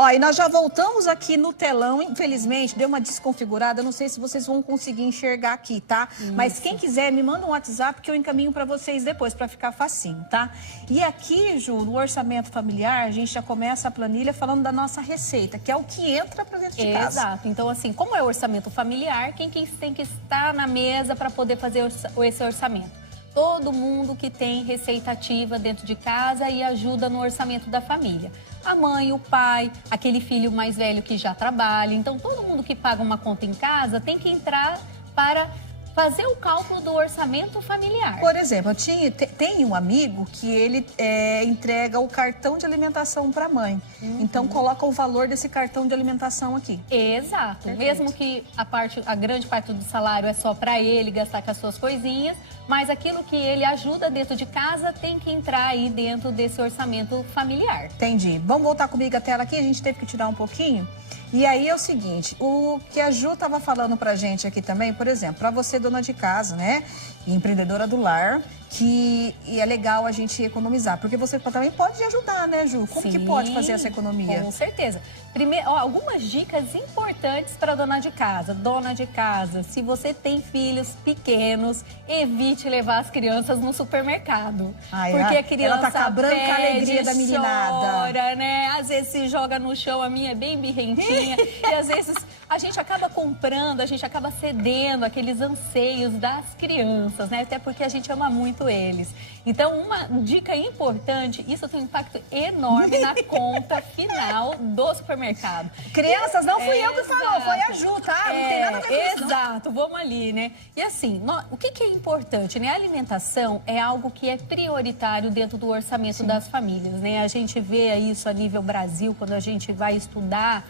Ó, e nós já voltamos aqui no telão, infelizmente, deu uma desconfigurada, não sei se vocês vão conseguir enxergar aqui, tá? Isso. Mas quem quiser, me manda um WhatsApp que eu encaminho para vocês depois, para ficar facinho, tá? E aqui, Ju, no orçamento familiar, a gente já começa a planilha falando da nossa receita, que é o que entra para dentro de casa. Exato. Então, assim, como é o orçamento familiar, quem tem que estar na mesa para poder fazer esse orçamento? Todo mundo que tem receita ativa dentro de casa e ajuda no orçamento da família. A mãe, o pai, aquele filho mais velho que já trabalha. Então, todo mundo que paga uma conta em casa tem que entrar para fazer o cálculo do orçamento familiar. Por exemplo, tem um amigo que ele entrega o cartão de alimentação para a mãe. Então, coloca o valor desse cartão de alimentação aqui. Exato. Perfeito. Mesmo que a grande parte do salário é só para ele gastar com as suas coisinhas, mas aquilo que ele ajuda dentro de casa tem que entrar aí dentro desse orçamento familiar. Entendi. Vamos voltar comigo a tela aqui, a gente teve que tirar um pouquinho. E aí é o seguinte, o que a Ju estava falando pra gente aqui também, por exemplo, para você dona de casa, né, empreendedora do lar, que é legal a gente economizar, porque você também pode ajudar, né, Ju? Como que pode fazer essa economia? Com certeza. Primeiro, algumas dicas importantes para dona de casa. Dona de casa, se você tem filhos pequenos, evite levar as crianças no supermercado. Porque a criança ela tá acabando com a alegria da meninada. Chora, né? Às vezes se joga no chão, a minha é bem birrentinha. E às vezes a gente acaba comprando, a gente acaba cedendo aqueles anseios das crianças, né? Até porque a gente ama muito eles. Então, uma dica importante, isso tem um impacto enorme na conta final do supermercado. Crianças, não fui eu que falou, foi a Ju, tá? Não tem nada a ver com isso. Exato, vamos ali, né? E assim, o que é importante, né? A alimentação é algo que é prioritário dentro do orçamento das famílias, né? A gente vê isso a nível Brasil, quando a gente vai estudar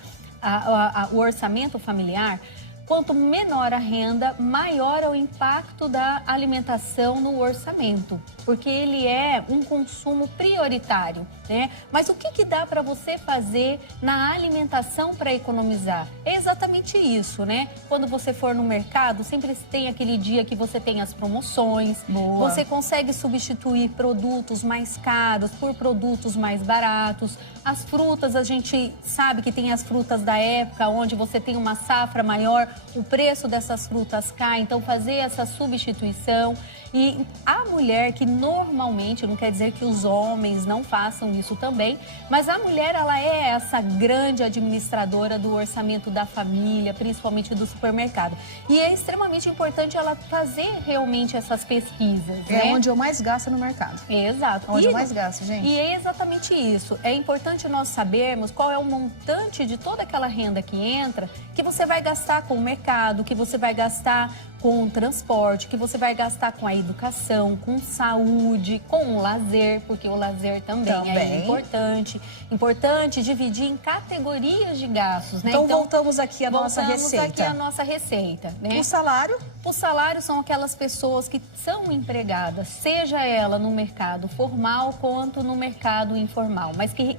o orçamento familiar. Quanto menor a renda, maior é o impacto da alimentação no orçamento, porque ele é um consumo prioritário, né? Mas o que dá para você fazer na alimentação para economizar? É exatamente isso, né? Quando você for no mercado, sempre tem aquele dia que você tem as promoções. Boa. Você consegue substituir produtos mais caros por produtos mais baratos. As frutas, a gente sabe que tem as frutas da época, onde você tem uma safra maior, o preço dessas frutas cai, então fazer essa substituição. E a mulher que normalmente, não quer dizer que os homens não façam isso também, mas a mulher, ela é essa grande administradora do orçamento da família, principalmente do supermercado. E é extremamente importante ela fazer realmente essas pesquisas, né? É onde eu mais gasto no mercado. Exato. Onde eu mais gasto, gente. E é exatamente isso. É importante nós sabermos qual é o montante de toda aquela renda que entra, que você vai gastar com o mercado, que você vai gastar com o transporte, que você vai gastar com a educação, com saúde, com o lazer, porque o lazer também é importante. Importante dividir em categorias de gastos, né? Então voltamos aqui à nossa receita. Voltamos aqui à nossa receita, né? O salário? O salário são aquelas pessoas que são empregadas, seja ela no mercado formal quanto no mercado informal, mas que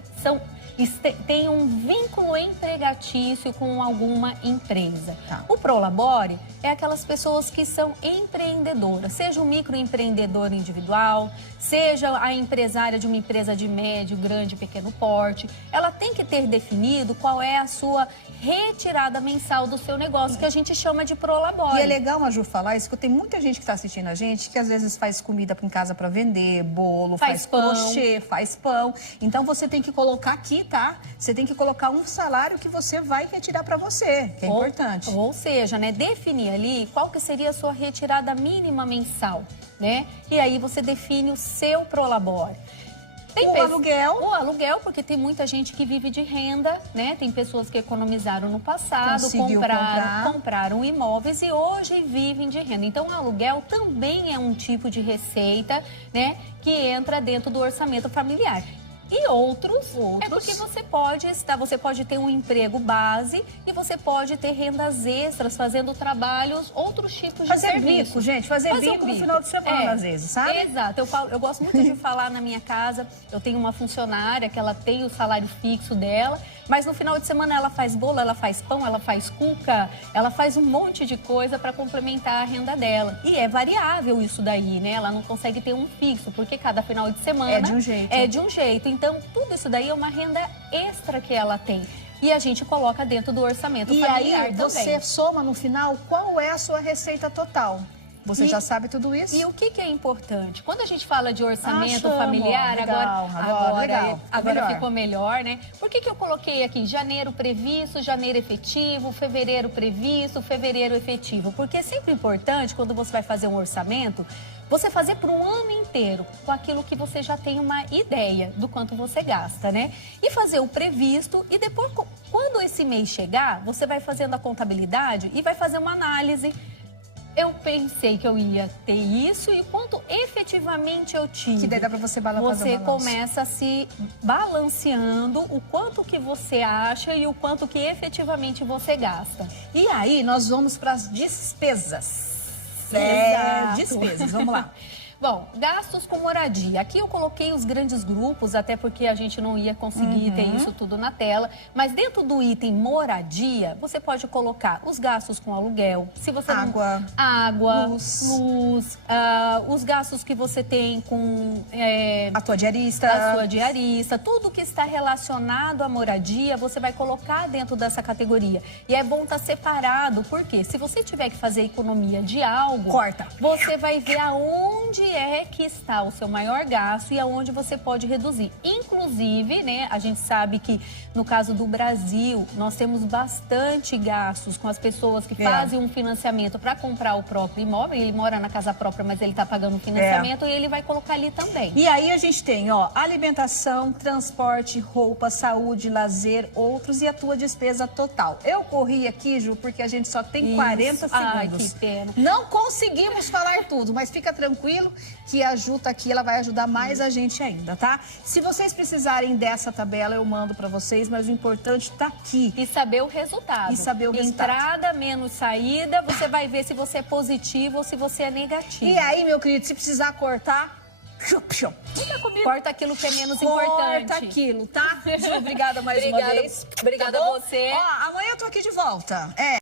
tem um vínculo empregatício com alguma empresa. Tá. O Prolabore é aquelas pessoas que são empreendedoras, seja um microempreendedor individual, seja a empresária de uma empresa de médio, grande, pequeno porte. Ela tem que ter definido qual é a sua retirada mensal do seu negócio, que a gente chama de Prolabore. E é legal a Ju falar isso, porque tem muita gente que está assistindo a gente, que às vezes faz comida em casa para vender, bolo, faz pão, crochê, faz pão. Então você tem que colocar aqui, tá? Você tem que colocar um salário que você vai retirar para você, que é importante. Ou seja, né, definir ali qual que seria a sua retirada mínima mensal, né? E aí você define o seu Prolabore. O aluguel, porque tem muita gente que vive de renda, né? Tem pessoas que economizaram no passado, compraram imóveis e hoje vivem de renda. Então, o aluguel também é um tipo de receita, né? Que entra dentro do orçamento familiar. E outros é porque você pode ter um emprego base e você pode ter rendas extras fazendo trabalhos, outros tipos de serviço. Fazer bico, gente, fazer bico no final de semana, às vezes, sabe? Exato, eu gosto muito de falar na minha casa, eu tenho uma funcionária que ela tem o salário fixo dela Mas no final de semana ela faz bolo, ela faz pão, ela faz cuca, ela faz um monte de coisa para complementar a renda dela. E é variável isso daí, né? Ela não consegue ter um fixo, porque cada final de semana é de um jeito. É de um jeito. Então, tudo isso daí é uma renda extra que ela tem. E a gente coloca dentro do orçamento familiar E aí, você também. soma no final qual é a sua receita total. Você já sabe tudo isso? E o que é importante? Quando a gente fala de orçamento chama. familiar, Legal, agora melhor. ficou melhor, né? Por que eu coloquei aqui janeiro previsto, janeiro efetivo, fevereiro previsto, fevereiro efetivo? Porque é sempre importante, quando você vai fazer um orçamento, você fazer para um ano inteiro, com aquilo que você já tem uma ideia do quanto você gasta, né? E fazer o previsto e depois, quando esse mês chegar, você vai fazendo a contabilidade e vai fazer uma análise. Eu pensei que eu ia ter isso e quanto efetivamente eu tive. Que daí dá pra você balançar. Você começa se balanceando o quanto que você acha e o quanto que efetivamente você gasta. E aí, nós vamos para as despesas. Despesas, vamos lá. Bom, gastos com moradia. Aqui eu coloquei os grandes grupos, até porque a gente não ia conseguir ter isso tudo na tela. Mas dentro do item moradia, você pode colocar os gastos com aluguel. Se você água, luz, os gastos que você tem com a tua diarista. Tudo que está relacionado à moradia, você vai colocar dentro dessa categoria. E é bom estar separado, porque se você tiver que fazer economia de algo, corta. Você vai ver aonde é que está o seu maior gasto e aonde você pode reduzir. Inclusive, né, a gente sabe que no caso do Brasil, nós temos bastante gastos com as pessoas que fazem um financiamento para comprar o próprio imóvel. Ele mora na casa própria, mas ele está pagando o financiamento e ele vai colocar ali também. E aí a gente tem, ó, alimentação, transporte, roupa, saúde, lazer, outros e a tua despesa total. Eu corri aqui, Ju, porque a gente só tem 40 segundos. Ai, que pena. Não conseguimos falar tudo, mas fica tranquilo que a Ju tá aqui, ela vai ajudar mais a gente ainda, tá? Se vocês precisarem dessa tabela, eu mando pra vocês, mas o importante tá aqui. E saber o resultado. Entrada menos saída, você vai ver se você é positivo ou se você é negativo. E aí, meu querido, se precisar cortar... Fica comigo. Corta aquilo que é menos importante. Corta aquilo, tá? Ju, obrigada mais uma vez. Obrigada a você. Ó, amanhã eu tô aqui de volta.